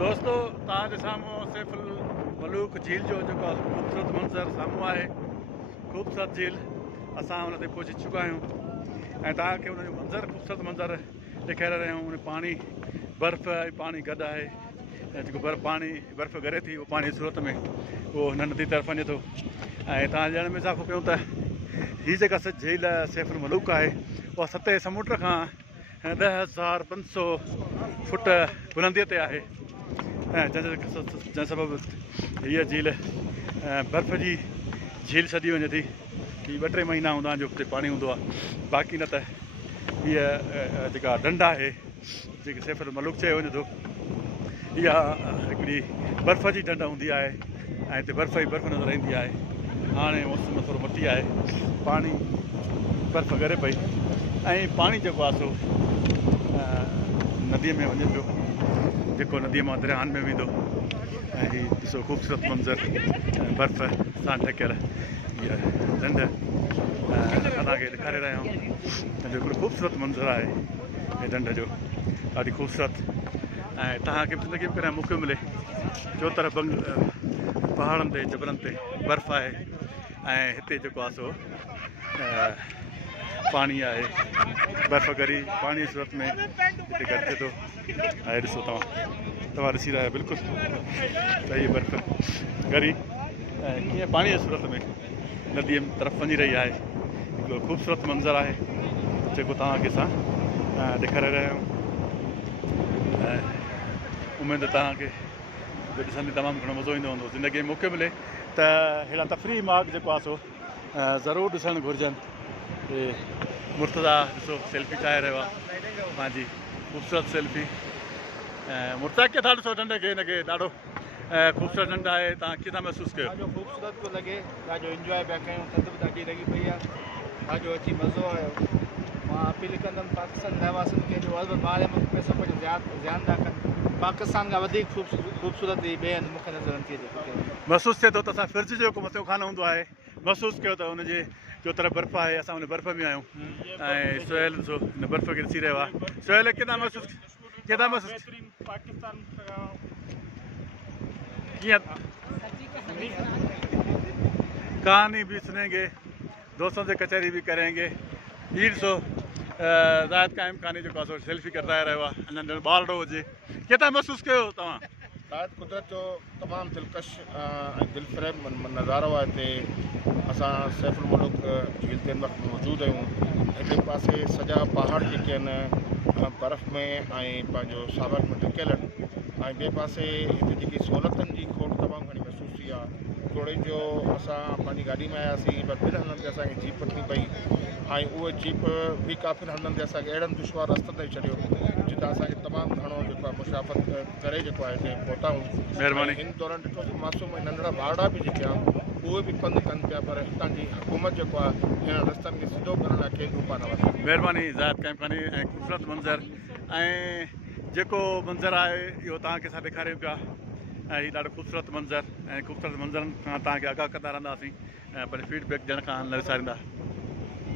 दोस्तों तव्हांजे साम्हूं सैफुल मलूक झील जो जेको ख़ूबसूरत मंज़र साम्हूं आहे। ख़ूबसूरत झील असां हुन ते पहुची चुका आहियूं ऐं तव्हांखे हुन जो मंज़र ख़ूबसूरत मंज़र ॾेखारे रहिया आहियूं। उन पाणी बर्फ़ ऐं पाणी गॾु आहे ऐं जेको बर्फ़ ॻरे थी उहो पाणी सूरत में उहो हिन नदी तरफ़ वञे थो। ऐं तव्हां ॼाण में इज़ाफ़ो कयूं त हीअ जेका झील सैफुल मलूक आहे उहा सतह समुंड खां 10,500 फुट बुलंदीअ ते आहे ऐं जंहिं सबबु हीअ झील बर्फ़ जी झील सॾी वञे थी। हीअ 2-3 महीना हूंदा आहिनि जो हुते पाणी हूंदो आहे, बाक़ी न त हीअ जेका ढंढ आहे जेके सैफुल मलूक चयो वञे थो इहा हिकिड़ी बर्फ़ जी ढंढ हूंदी आहे ऐं हिते बर्फ़ ई बर्फ़ नज़र ईंदी आहे। हाणे मौसम थोरो मटी आहे, पाणी बर्फ़ ॻरे पई ऐं पाणी जेको आहे सो नदीअ में वञे पियो, जेको नदीअ मां दरियाहनि में वेंदो। ऐं हीअ ॾिसो ख़ूबसूरत मंज़र बर्फ़ सां ढकियल हीअ ढंढ तव्हांखे ॾेखारे रहिया आहियूं। हिकिड़ो ख़ूबसूरत मंज़र आहे हीअ ढंढ जो, ॾाढी ख़ूबसूरत। ऐं तव्हांखे ज़िंदगी में कॾहिं मौक़ो मिले चो तरफ़ पहाड़नि ते जबलनि ते बर्फ़ आहे ऐं हिते जेको आहे सो पाणी आहे, बर्फ़ ॻरी पाणी सूरत में हिते गॾु थिए थो। ऐं ॾिसो तव्हां ॾिसी रहिया आहियो बिल्कुलु त हीअ बर्फ़ ॻरी ऐं कीअं पाणी सूरत में नदीअ तरफ़ वञी रही आहे। हिकिड़ो ख़ूबसूरत मंज़र आहे जेको तव्हांखे असां ॾेखारे रहिया आहियूं। ऐं उमेदु तव्हांखे ॾिसंदे तमामु घणो मज़ो ईंदो हूंदो। ज़िंदगी में मौक़ो मिले त अहिड़ा तफ़री मार्ग जेको आहे सो ज़रूरु ॾिसणु घुरिजनि। मुर्तज़ा ॾिसो सेल्फी ठाहे रहियो आहे, पंहिंजी ख़ूबसूरत सेल्फी। ऐं मुर्तज़ा कीअं था ॾिसो ढंढ खे? हिनखे ॾाढो ख़ूबसूरत ढंढ आहे, तव्हां कीअं था महसूसु कयो? ॾाढो ख़ूबसूरत पियो लॻे, ॾाढो इंजॉय पिया कयूं, थधि बि ॾाढी लॻी पई आहे, ॾाढो अची मज़ो आयो। मां अपील कंदुमि पाकिस्तान रहवासियुनि खे जो ॿाहिरि मुल्क में सभु कुझु ध्यानु था कनि। पाकिस्तान खां वधीक ख़ूबसूरत ॿिए हंधि मूंखे नज़र नथी अचे। महसूसु थिए थो त असां फिर्ज जेको मथियो खानो हूंदो आहे महसूसु कयो त हुनजे जो तरफ़ बर्फ़ आहे, असां हुन बर्फ़ में आहियूं। ऐं सुहेल ॾिसो हिन बर्फ़ खे ॾिसी रहियो आहे। सुहेल कीअं था महसूसु पाकिस्तान कीअं? कहानी भी सुनेंगे, दोस्तों से कचहरी भी करेंगे। हीअ ॾिसो ज़ाहिद काइम खानी जेको आहे सेल्फी कढाए रहियो आहे, अञा ॿारड़ो हुजे। कीअं था महसूसु कयो तव्हां? शायदि कुदरत जो तमामु दिलकश ऐं दिलफ़रेब नज़ारो आहे हिते। असां सैफुल मलूक झील ते हिन वक़्तु मौजूदु आहियूं। हिते पासे सॼा पहाड़ जेके आहिनि बर्फ़ में ऐं पंहिंजो सावर में ढकियल आहिनि ऐं ॿिए पासे हिते जेकी सहूलियतुनि जी खोट तमामु घणी महसूसु थी आहे। थोरे जो असां पंहिंजी गाॾी में आयासीं पर ॿिनि हंधनि ते असांखे जीप वठणी पई ऐं उहे जीप बि काफ़ी हंधनि ते असांखे अहिड़नि दुश्वार रस्तनि ते छॾियो जितां असांखे तमामु घणो जेको आहे मुसाफ़त करे जेको आहे हिते पहुताऊं। महिरबानी। हिन दौरान ॾिठोसीं मासूम ऐं नंढड़ा ॿारड़ा बि जेके आहे उहे बि पंधु कनि पिया, पर हितां जी हुकूमत जेको आहे हिन रस्तनि खे सिधो करण लाइ कंहिं रूप न वरितो। महिरबानी ज़ाहिद काइम खानी। ऐं ख़ूबसूरत मंज़र ऐं जेको मंज़र आहे इहो तव्हांखे असां ॾेखारियूं पिया। ऐं हीअ ॾाढो ख़ूबसूरत मंज़र ऐं ख़ूबसूरत मंज़रनि खां तव्हांखे आगाह कंदा रहंदासीं ऐं पंहिंजी फीडबैक ॾियण खां न विसारींदा।